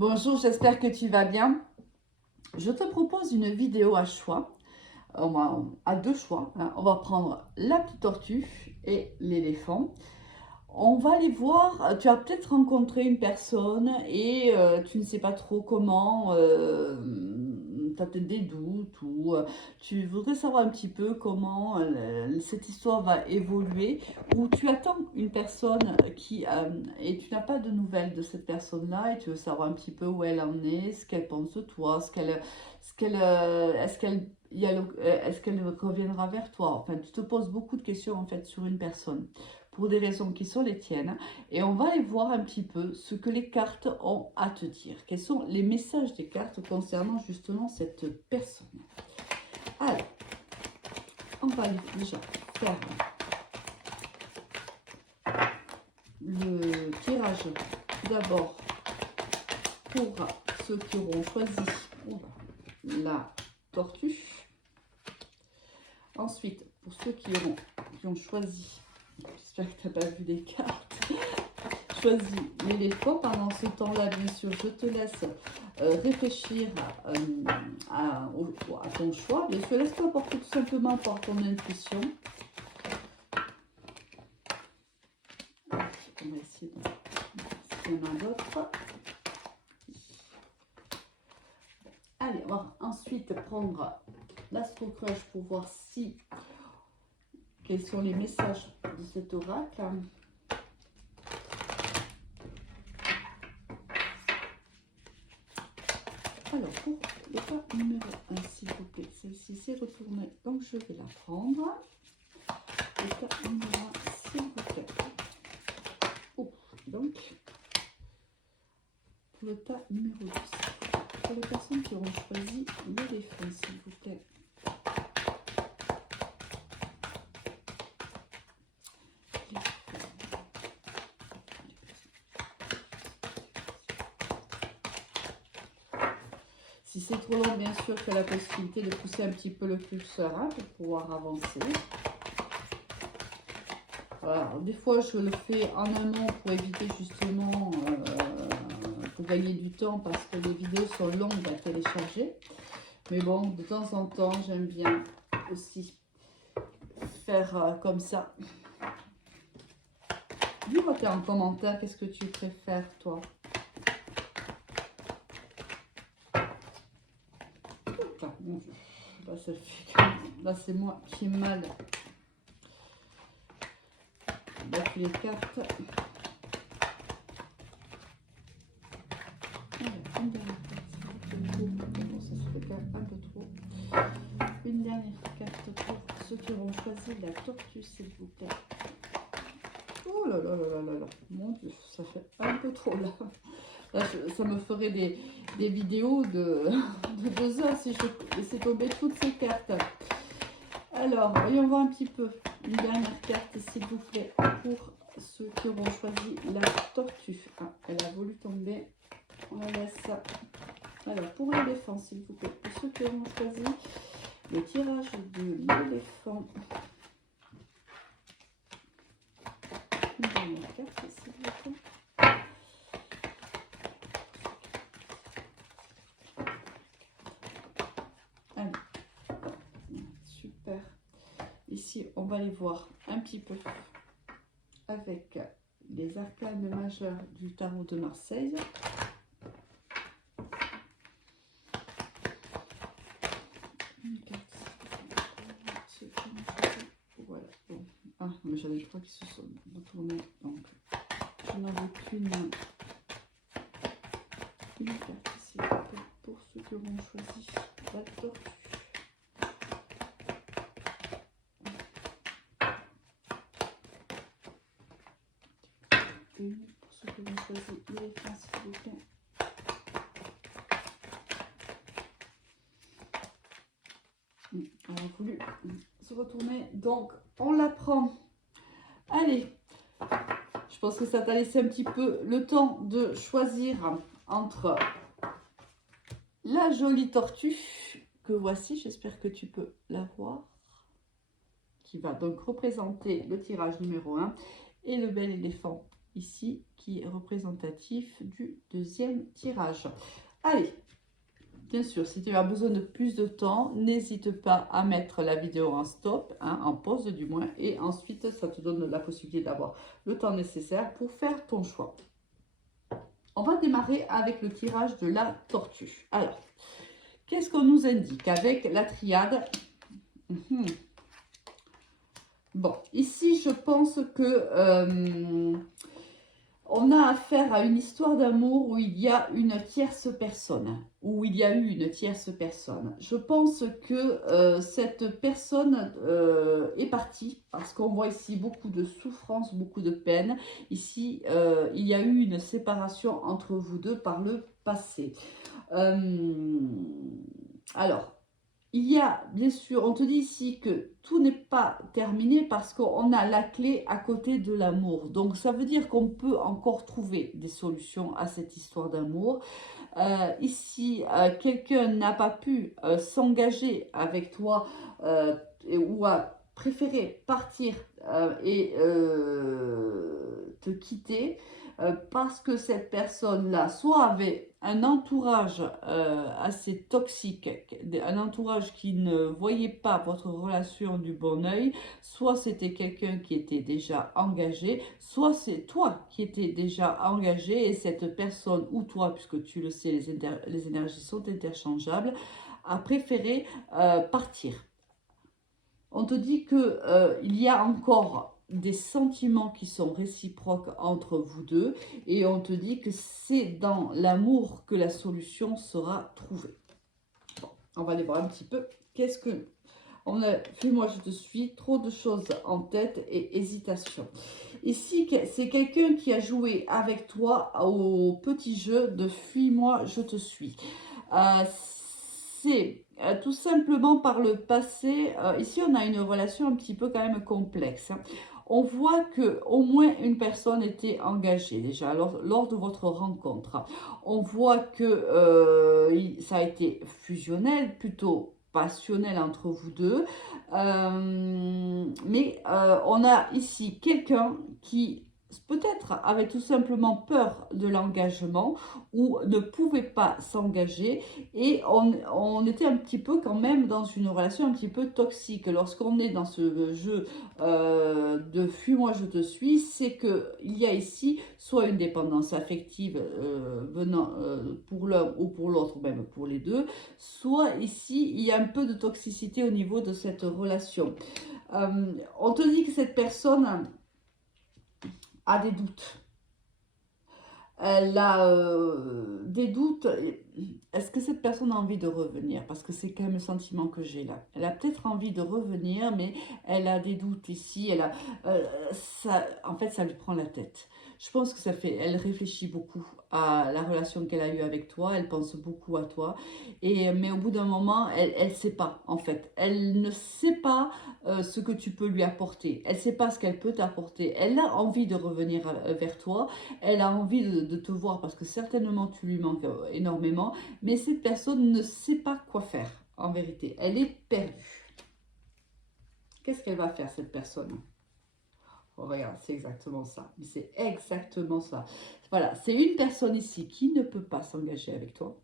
Bonjour, j'espère que tu vas bien. Je te propose une vidéo à choix, à deux choix, hein. On va prendre la petite tortue et l'éléphant. On va les voir. Tu as peut-être rencontré une personne et tu ne sais pas trop comment, tu as peut-être des doutes ou tu voudrais savoir un petit peu comment cette histoire va évoluer, ou tu attends une personne et tu n'as pas de nouvelles de cette personne-là et tu veux savoir un petit peu où elle en est, ce qu'elle pense de toi, est-ce qu'elle reviendra vers toi. Enfin, tu te poses beaucoup de questions en fait sur une personne, pour des raisons qui sont les tiennes. Et on va aller voir un petit peu ce que les cartes ont à te dire. Quels sont les messages des cartes concernant justement cette personne. Alors, on va déjà faire le tirage d'abord pour ceux qui auront choisi la tortue. Ensuite, pour ceux qui ont choisi, j'espère que tu n'as pas vu les cartes, choisi l'éléphant. Pendant ce temps-là, bien sûr, je te laisse réfléchir à ton choix. Bien sûr, laisse-toi porter tout simplement par ton intuition. On va essayer de voir s'il y en a d'autres. Allez, on va ensuite prendre l'Astro Crush pour voir quels sont les messages de cet oracle. Alors, pour le pas numéro 1, s'il vous plaît, celle-ci s'est retournée, donc je vais la prendre. Le pas numéro 1, s'il vous plaît. Oh, donc, pour le pas numéro 2, pour les personnes qui auront choisi l'éléphant, s'il vous plaît. Si c'est trop long, bien sûr, tu as la possibilité de pousser un petit peu le curseur pour pouvoir avancer. Voilà. Des fois, je le fais en amont pour éviter justement, pour gagner du temps, parce que les vidéos sont longues à télécharger. Mais bon, de temps en temps, j'aime bien aussi faire comme ça. Dis-moi en commentaire, qu'est-ce que tu préfères, toi? Putain, mon Dieu. Là, ça fait que... Là, c'est moi qui ai mal. Avec les cartes. Une dernière carte. Ça se fait un peu trop. Une dernière carte pour ceux qui auront choisi la tortue, s'il vous plaît. Oh là là là là là là. Mon Dieu, ça fait un peu trop là. Là, ça me ferait des vidéos de 2 heures si je laissais tomber toutes ces cartes. Alors, voyons voir un petit peu. Une dernière carte, s'il vous plaît, pour ceux qui auront choisi la tortue. Ah, elle a voulu tomber. On la laisse. Alors, pour l'éléphant, s'il vous plaît, pour ceux qui auront choisi le tirage de l'éléphant. Une dernière carte, s'il vous plaît. Allez, super. Ici, on va les voir un petit peu avec les arcanes majeures du tarot de Marseille. Voilà. Bon. Ah, mais j'avais trois qui se sont retournés, donc je n'en veux qu'une carte ici pour ceux qui auront choisi la tortue. Une pour ceux qui auront choisi l'éléphant, s'il vous plaît. On a voulu se retourner, donc on la prend. Allez, je pense que ça t'a laissé un petit peu le temps de choisir entre la jolie tortue que voici, j'espère que tu peux la voir, qui va donc représenter le tirage numéro 1, et le bel éléphant ici qui est représentatif du deuxième tirage. Allez, bien sûr, si tu as besoin de plus de temps, n'hésite pas à mettre la vidéo en stop, hein, en pause du moins, et ensuite ça te donne la possibilité d'avoir le temps nécessaire pour faire ton choix. On va démarrer avec le tirage de la tortue. Alors, qu'est-ce qu'on nous indique avec la triade? Bon, ici, je pense que on a affaire à une histoire d'amour où il y a une tierce personne, où il y a eu une tierce personne. Je pense que cette personne est partie, parce qu'on voit ici beaucoup de souffrance, beaucoup de peine. Ici, il y a eu une séparation entre vous deux par le passé. Alors, il y a, bien sûr, on te dit ici que tout n'est pas terminé parce qu'on a la clé à côté de l'amour. Donc, ça veut dire qu'on peut encore trouver des solutions à cette histoire d'amour. Ici, quelqu'un n'a pas pu s'engager avec toi ou a préféré partir et te quitter. Parce que cette personne-là, soit avait un entourage assez toxique, un entourage qui ne voyait pas votre relation du bon oeil, soit c'était quelqu'un qui était déjà engagé, soit c'est toi qui étais déjà engagé et cette personne ou toi, puisque tu le sais, les énergies sont interchangeables, a préféré partir. On te dit qu'il y a encore des sentiments qui sont réciproques entre vous deux et on te dit que c'est dans l'amour que la solution sera trouvée. Bon, on va aller voir un petit peu. Qu'est-ce que... On a Fuis-moi, je te suis, trop de choses en tête et hésitation. Ici, c'est quelqu'un qui a joué avec toi au petit jeu de Fuis-moi, je te suis. C'est tout simplement par le passé, ici on a une relation un petit peu quand même complexe. On voit que au moins une personne était engagée déjà lors de votre rencontre. On voit que ça a été fusionnel, plutôt passionnel entre vous deux. Mais on a ici quelqu'un qui peut-être avait tout simplement peur de l'engagement ou ne pouvait pas s'engager et on était un petit peu quand même dans une relation un petit peu toxique. Lorsqu'on est dans ce jeu de fuis-moi je te suis, c'est qu'il y a ici soit une dépendance affective venant pour l'un ou pour l'autre, même pour les deux, soit ici il y a un peu de toxicité au niveau de cette relation. On te dit que cette personne a des doutes. Elle a des doutes. Est-ce que cette personne a envie de revenir? Parce que c'est quand même le sentiment que j'ai là. Elle a peut-être envie de revenir, mais elle a des doutes ici. Elle a, en fait, ça lui prend la tête. Je pense que elle réfléchit beaucoup à la relation qu'elle a eue avec toi. Elle pense beaucoup à toi. Mais au bout d'un moment, elle ne sait pas, en fait. Elle ne sait pas ce que tu peux lui apporter. Elle ne sait pas ce qu'elle peut t'apporter. Elle a envie de revenir vers toi. Elle a envie de te voir parce que certainement tu lui manques énormément. Mais cette personne ne sait pas quoi faire, en vérité. Elle est perdue. Qu'est-ce qu'elle va faire, cette personne? Oh, regarde, c'est exactement ça. C'est exactement ça. Voilà, c'est une personne ici qui ne peut pas s'engager avec toi.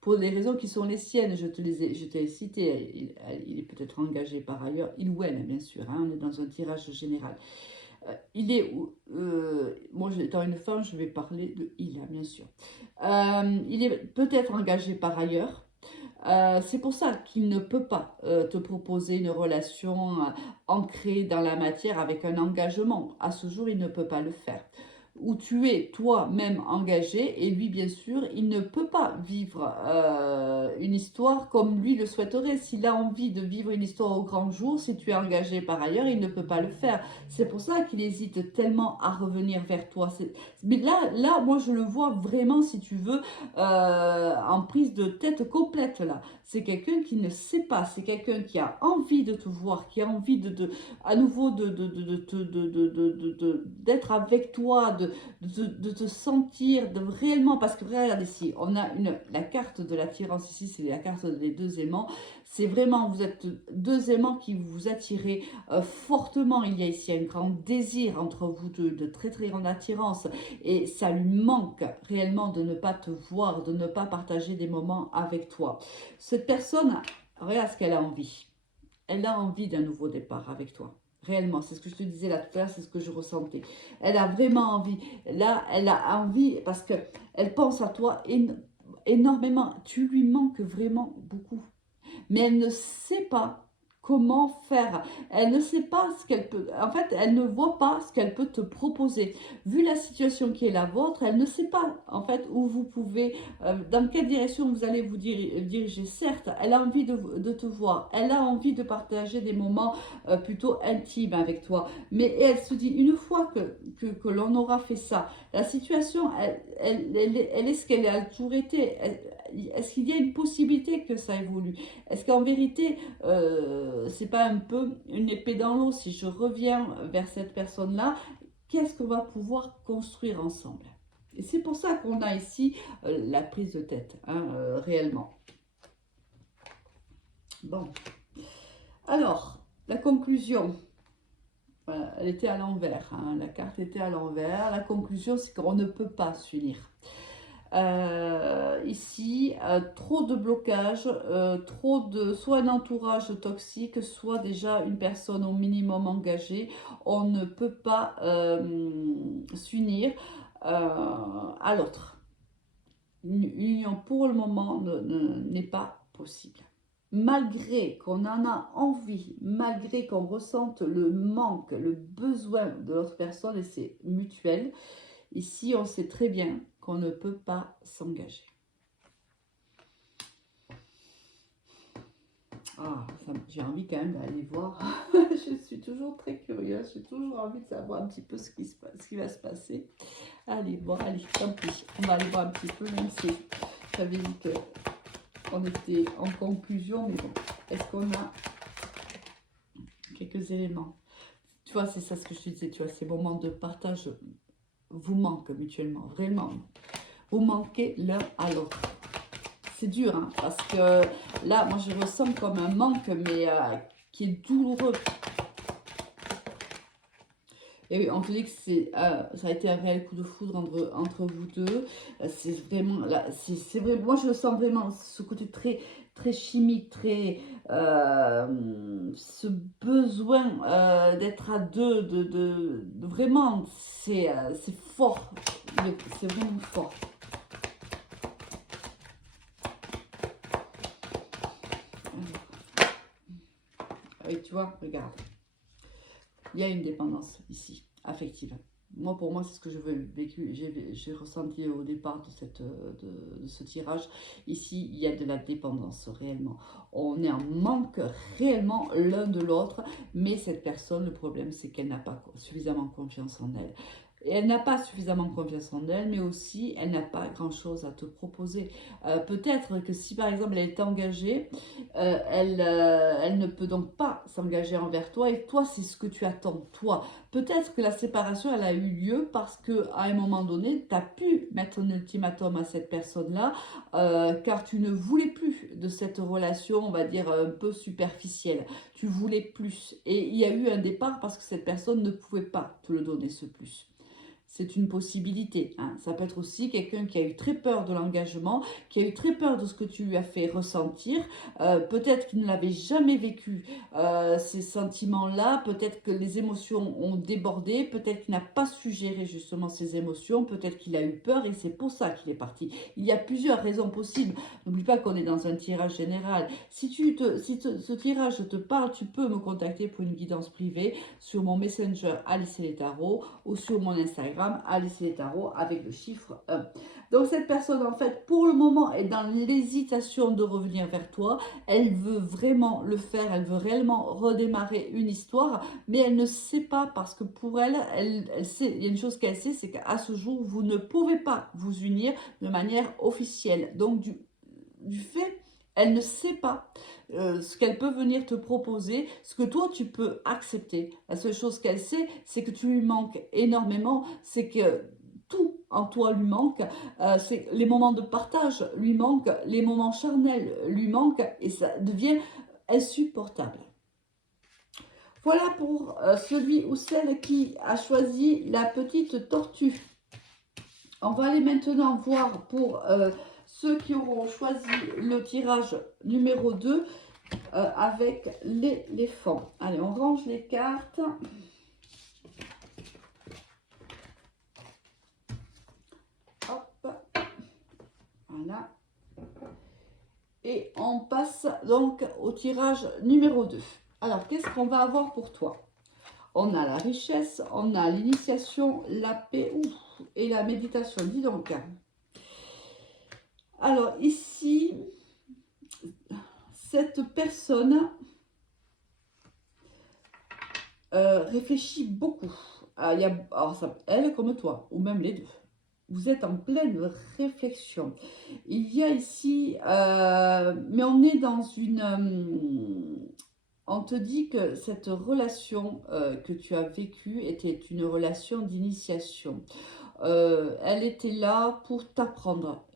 Pour des raisons qui sont les siennes, je t'ai cité, il est peut-être engagé par ailleurs, il ou elle, bien sûr, hein, on est dans un tirage général. Moi étant une femme, je vais parler de il, bien sûr. Il est peut-être engagé par ailleurs. C'est pour ça qu'il ne peut pas te proposer une relation ancrée dans la matière avec un engagement. À ce jour, il ne peut pas le faire. Où tu es toi-même engagé et lui, bien sûr, il ne peut pas vivre une histoire comme lui le souhaiterait. S'il a envie de vivre une histoire au grand jour, si tu es engagé par ailleurs, il ne peut pas le faire. C'est pour ça qu'il hésite tellement à revenir vers toi. Mais là, moi, je le vois vraiment, si tu veux, en prise de tête complète, là. C'est quelqu'un qui ne sait pas, c'est quelqu'un qui a envie de te voir, qui a envie à nouveau d'être avec toi, de te sentir réellement, parce que regarde ici, on a la carte de l'attirance ici, c'est la carte des deux aimants. C'est vraiment, vous êtes deux aimants qui vous attirez fortement. Il y a ici un grand désir entre vous deux, de très très grande attirance. Et ça lui manque réellement de ne pas te voir, de ne pas partager des moments avec toi. Cette personne, regarde ce qu'elle a envie. Elle a envie d'un nouveau départ avec toi. Réellement, c'est ce que je te disais là tout à l'heure, c'est ce que je ressentais. Elle a vraiment envie. Là, elle a envie parce qu'elle pense à toi énormément. Tu lui manques vraiment beaucoup, mais elle ne sait pas comment faire. Elle ne sait pas ce qu'elle peut... En fait, elle ne voit pas ce qu'elle peut te proposer. Vu la situation qui est la vôtre, elle ne sait pas, en fait, où vous pouvez... dans quelle direction vous allez vous diriger. Certes, elle a envie de te voir. Elle a envie de partager des moments plutôt intimes avec toi. Mais elle se dit, une fois que l'on aura fait ça, la situation, elle est ce qu'elle a toujours été. Est-ce qu'il y a une possibilité que ça évolue? Est-ce qu'en vérité, c'est pas un peu une épée dans l'eau? Si je reviens vers cette personne-là, qu'est-ce qu'on va pouvoir construire ensemble? Et c'est pour ça qu'on a ici la prise de tête, hein, réellement. Bon. Alors, la conclusion. Voilà, elle était à l'envers, hein, la carte était à l'envers. La conclusion, c'est qu'on ne peut pas s'unir. Ici, trop de blocage, soit un entourage toxique, soit déjà une personne au minimum engagée. On ne peut pas s'unir à l'autre. Une union pour le moment n'est pas possible. Malgré qu'on en a envie, malgré qu'on ressente le manque, le besoin de l'autre personne, et c'est mutuel, ici on sait très bien qu'on ne peut pas s'engager. Ah, j'ai envie quand même d'aller voir. Je suis toujours très curieuse, j'ai toujours envie de savoir un petit peu ce qui va se passer. Allez, bon, allez, tant pis. On va aller voir un petit peu, même si j'avais dit qu'on était en conclusion, mais bon, est-ce qu'on a quelques éléments? Tu vois, c'est ça ce que je te disais, tu vois, ces moments de partage vous manquent mutuellement, vraiment. Vous manquez l'un à l'autre. C'est dur, hein, parce que là, moi, je ressens comme un manque, mais qui est douloureux. Et oui, on te dit que ça a été un réel coup de foudre entre vous deux. C'est vraiment, là, c'est vrai, moi, je le sens vraiment, ce côté très, très chimique, très, ce besoin d'être à deux, vraiment, c'est fort, c'est vraiment fort. Oui, tu vois, regarde. Il y a une dépendance ici, affective. Moi, pour moi, c'est ce que j'ai ressenti au départ de ce tirage. Ici, il y a de la dépendance, réellement. On est en manque réellement l'un de l'autre, mais cette personne, le problème, c'est qu'elle n'a pas suffisamment confiance en elle. Et elle n'a pas suffisamment confiance en elle, mais aussi, elle n'a pas grand-chose à te proposer. Peut-être que si, par exemple, elle est engagée, elle ne peut donc pas s'engager envers toi, et toi, c'est ce que tu attends, toi. Peut-être que la séparation, elle a eu lieu parce qu'à un moment donné, tu as pu mettre un ultimatum à cette personne-là, car tu ne voulais plus de cette relation, on va dire, un peu superficielle. Tu voulais plus. Et il y a eu un départ parce que cette personne ne pouvait pas te le donner, ce plus. C'est une possibilité, hein. Ça peut être aussi quelqu'un qui a eu très peur de l'engagement, qui a eu très peur de ce que tu lui as fait ressentir. Peut-être qu'il ne l'avait jamais vécu, ces sentiments-là. Peut-être que les émotions ont débordé. Peut-être qu'il n'a pas su gérer justement ses émotions. Peut-être qu'il a eu peur et c'est pour ça qu'il est parti. Il y a plusieurs raisons possibles. N'oublie pas qu'on est dans un tirage général. Si ce tirage te parle, tu peux me contacter pour une guidance privée sur mon Messenger Alice les Tarots ou sur mon Instagram Alice les Tarots avec le chiffre 1. Donc cette personne, en fait, pour le moment, est dans l'hésitation de revenir vers toi. Elle veut vraiment le faire, elle veut réellement redémarrer une histoire, mais elle ne sait pas parce que pour elle, elle sait, il y a une chose qu'elle sait, c'est qu'à ce jour, vous ne pouvez pas vous unir de manière officielle. Donc du fait, elle ne sait pas ce qu'elle peut venir te proposer, ce que toi tu peux accepter. La seule chose qu'elle sait, c'est que tu lui manques énormément, c'est que tout en toi lui manque. C'est les moments de partage lui manquent, les moments charnels lui manquent et ça devient insupportable. Voilà pour celui ou celle qui a choisi la petite tortue. On va aller maintenant voir pour ceux qui auront choisi le tirage numéro 2 avec l'éléphant. Allez, on range les cartes. Hop, voilà. Et on passe donc au tirage numéro 2. Alors, qu'est-ce qu'on va avoir pour toi? On a la richesse, on a l'initiation, la paix et la méditation. Dis donc. Alors, ici, cette personne réfléchit beaucoup. Alors elle comme toi, ou même les deux. Vous êtes en pleine réflexion. Il y a ici, mais on est dans une... on te dit que cette relation que tu as vécue était une relation d'initiation. Elle était là pour t'apprendre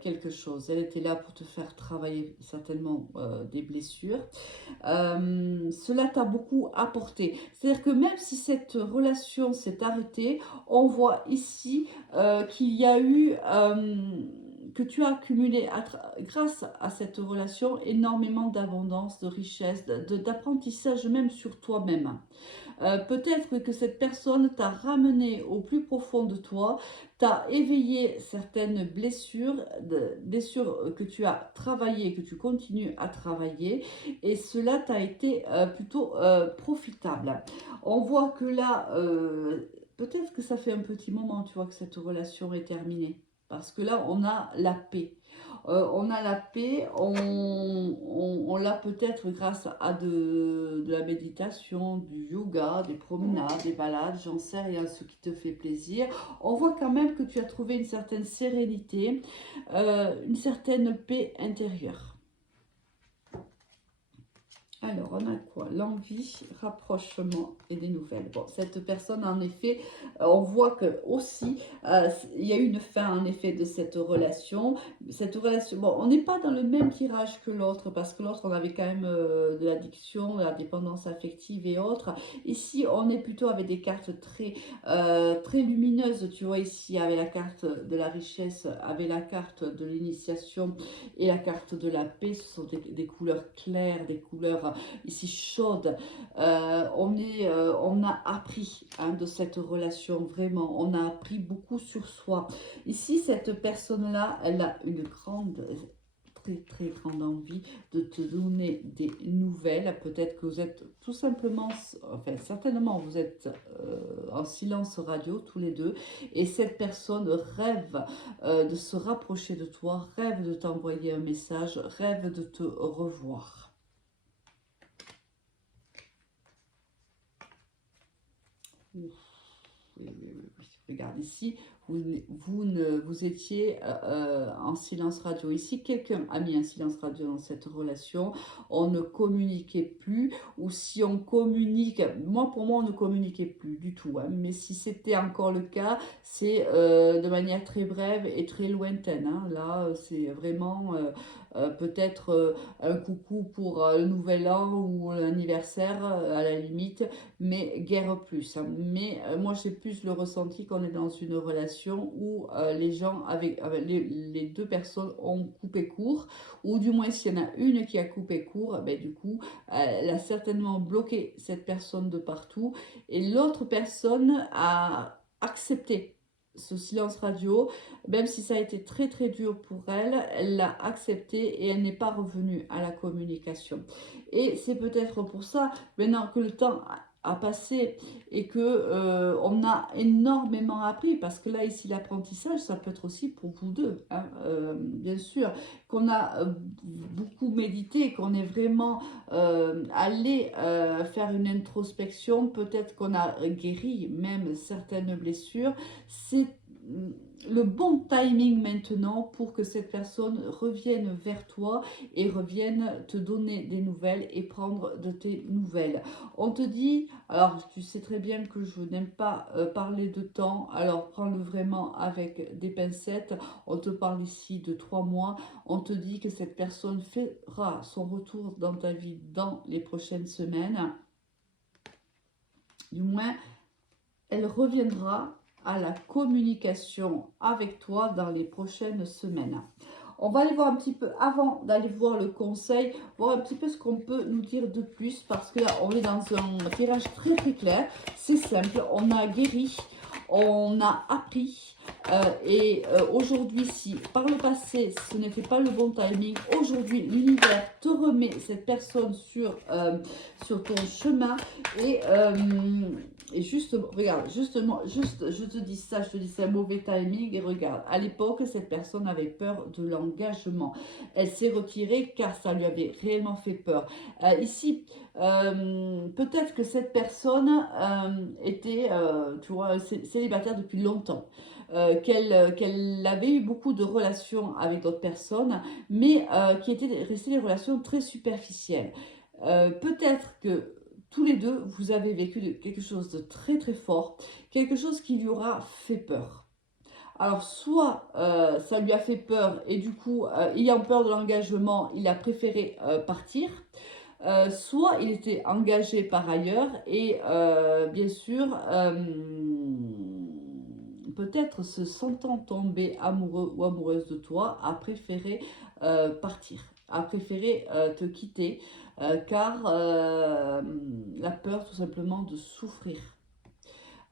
quelque chose. Elle était là pour te faire travailler certainement des blessures. Cela t'a beaucoup apporté. C'est-à-dire que même si cette relation s'est arrêtée, on voit ici qu'il y a eu, que tu as accumulé grâce à cette relation énormément d'abondance, de richesse, d'apprentissage même sur toi-même. Peut-être que cette personne t'a ramené au plus profond de toi, t'a éveillé certaines blessures, blessures que tu as travaillées, que tu continues à travailler, et cela t'a été plutôt profitable. On voit que là, peut-être que ça fait un petit moment, tu vois, que cette relation est terminée, parce que là, on a la paix. On a la paix, on l'a peut-être grâce à de la méditation, du yoga, des promenades, des balades, j'en sais rien, ce qui te fait plaisir. On voit quand même que tu as trouvé une certaine sérénité, une certaine paix intérieure. Alors, on a quoi? L'envie, rapprochement et des nouvelles. Bon, cette personne, en effet, on voit que aussi, il y a eu une fin, en effet, de cette relation. Cette relation, bon, on n'est pas dans le même tirage que l'autre, parce que l'autre, on avait quand même de l'addiction, de la dépendance affective et autres. Ici, on est plutôt avec des cartes très lumineuses. Tu vois, ici, avec la carte de la richesse, avec la carte de l'initiation et la carte de la paix. Ce sont des couleurs claires, des couleurs ici chaude. On a appris de cette relation, vraiment. On a appris beaucoup sur soi. Ici, cette personne-là, elle a une grande, très grande envie de te donner des nouvelles. Peut-être que vous êtes tout simplement, enfin certainement vous êtes en silence radio tous les deux, et cette personne rêve de se rapprocher de toi, rêve de t'envoyer un message, rêve de te revoir. Oui, oui, oui, oui. Regarde ici, vous étiez en silence radio. Ici, quelqu'un a mis un silence radio dans cette relation. On ne communiquait plus, ou si on communique, pour moi, on ne communiquait plus du tout. Hein, mais si c'était encore le cas, c'est de manière très brève et très lointaine. Hein. Là, c'est vraiment peut-être un coucou pour le nouvel an ou l'anniversaire à la limite, mais guère plus. Hein. Mais moi, j'ai plus le ressenti qu'on est dans une relation où les gens, les deux personnes ont coupé court, ou du moins s'il y en a une qui a coupé court, ben, du coup, elle a certainement bloqué cette personne de partout, et l'autre personne a accepté ce silence radio, même si ça a été très dur pour elle, elle l'a accepté et elle n'est pas revenue à la communication. Et c'est peut-être pour ça, maintenant que le temps a passé et que on a énormément appris, parce que là ici l'apprentissage ça peut être aussi pour vous deux, hein, bien sûr, qu'on a beaucoup médité, qu'on est vraiment allé faire une introspection, peut-être qu'on a guéri même certaines blessures. C'est le bon timing maintenant pour que cette personne revienne vers toi et revienne te donner des nouvelles et prendre de tes nouvelles. On te dit, alors tu sais très bien que je n'aime pas parler de temps, alors prends-le vraiment avec des pincettes. On te parle ici de 3 mois. On te dit que cette personne fera son retour dans ta vie dans les prochaines semaines. Du moins, elle reviendra à la communication avec toi dans les prochaines semaines. On va aller voir un petit peu, avant d'aller voir le conseil, voir un petit peu ce qu'on peut nous dire de plus, parce que là, on est dans un tirage très très clair. C'est simple, on a guéri, on a appris. Aujourd'hui, si par le passé, ce n'était pas le bon timing, aujourd'hui, l'univers te remet cette personne sur ton chemin et justement, regarde, justement, je te dis ça, je te dis c'est un mauvais timing. Et regarde, à l'époque, cette personne avait peur de l'engagement. Elle s'est retirée car ça lui avait réellement fait peur. Ici, peut-être que cette personne était, tu vois, célibataire depuis longtemps. Qu'elle avait eu beaucoup de relations avec d'autres personnes, mais qui étaient restées des relations très superficielles. Peut-être que tous les deux, vous avez vécu quelque chose de très très fort, quelque chose qui lui aura fait peur. Alors, soit ça lui a fait peur et du coup, ayant peur de l'engagement, il a préféré partir. Soit il était engagé par ailleurs et bien sûr, peut-être se sentant tomber amoureux ou amoureuse de toi, a préféré partir, a préféré te quitter car la peur tout simplement de souffrir.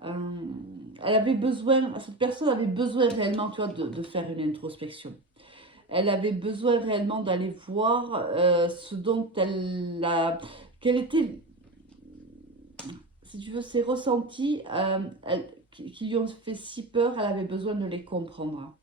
Elle avait besoin, cette personne avait besoin réellement, tu vois, de faire une introspection. Elle avait besoin réellement d'aller voir ce dont quel était, si tu veux, ses ressentis qui lui ont fait si peur. Elle avait besoin de les comprendre.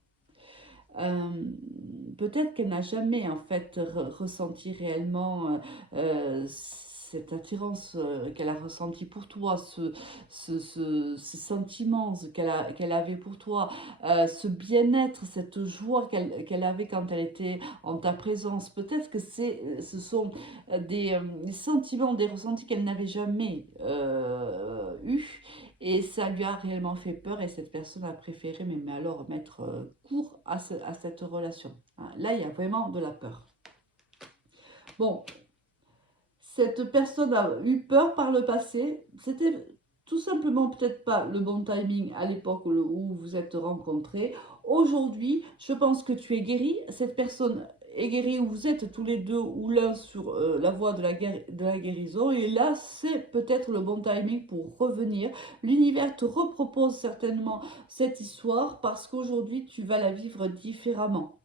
Peut-être qu'elle n'a jamais en fait ressenti réellement cette attirance qu'elle a ressenti pour toi, ce sentiment qu'elle avait pour toi, ce bien-être, cette joie qu'elle avait quand elle était en ta présence. Peut-être que ce sont des sentiments, des ressentis qu'elle n'avait jamais eus. Et ça lui a réellement fait peur et cette personne a préféré, mais alors, mettre court à cette relation. Hein, là, il y a vraiment de la peur. Bon, cette personne a eu peur par le passé. C'était tout simplement peut-être pas le bon timing à l'époque où vous vous êtes rencontrés. Aujourd'hui, je pense que tu es guéri. Cette personne est guérie, ou vous êtes tous les deux ou l'un sur la voie de la guérison. Et là, c'est peut-être le bon timing pour revenir. L'univers te repropose certainement cette histoire parce qu'aujourd'hui, tu vas la vivre différemment.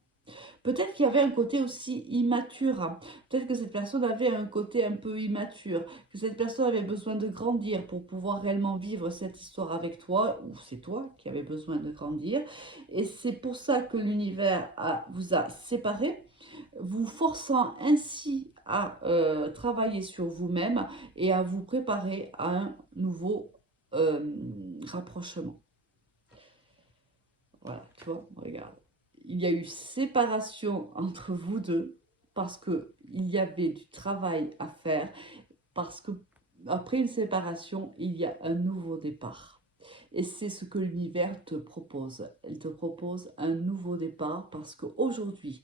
Peut-être qu'il y avait un côté aussi immature. Hein. Peut-être que cette personne avait un côté un peu immature. Que cette personne avait besoin de grandir pour pouvoir réellement vivre cette histoire avec toi. Ou c'est toi qui avais besoin de grandir. Et c'est pour ça que l'univers vous a séparés, vous forçant ainsi à travailler sur vous-même et à vous préparer à un nouveau rapprochement. Voilà, tu vois, regarde. Il y a eu séparation entre vous deux parce qu'il y avait du travail à faire, parce que après une séparation, il y a un nouveau départ. Et c'est ce que l'univers te propose. Elle te propose un nouveau départ parce qu'aujourd'hui,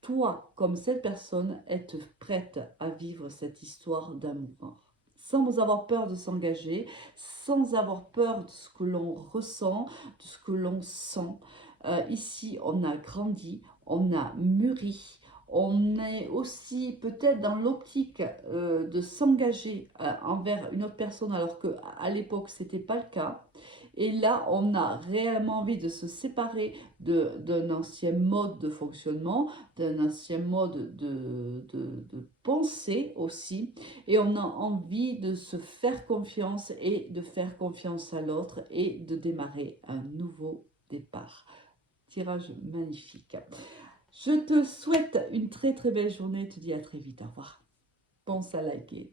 toi, comme cette personne, êtes prête à vivre cette histoire d'amour. Sans avoir peur de s'engager, sans avoir peur de ce que l'on ressent, de ce que l'on sent. Ici, on a grandi, on a mûri, on est aussi peut-être dans l'optique de s'engager envers une autre personne alors qu'à l'époque, ce n'était pas le cas. Et là, on a réellement envie de se séparer d'un ancien mode de fonctionnement, d'un ancien mode de pensée aussi. Et on a envie de se faire confiance et de faire confiance à l'autre et de démarrer un nouveau départ. Tirage magnifique. Je te souhaite une très très belle journée. Je te dis à très vite. Au revoir. Pense à liker.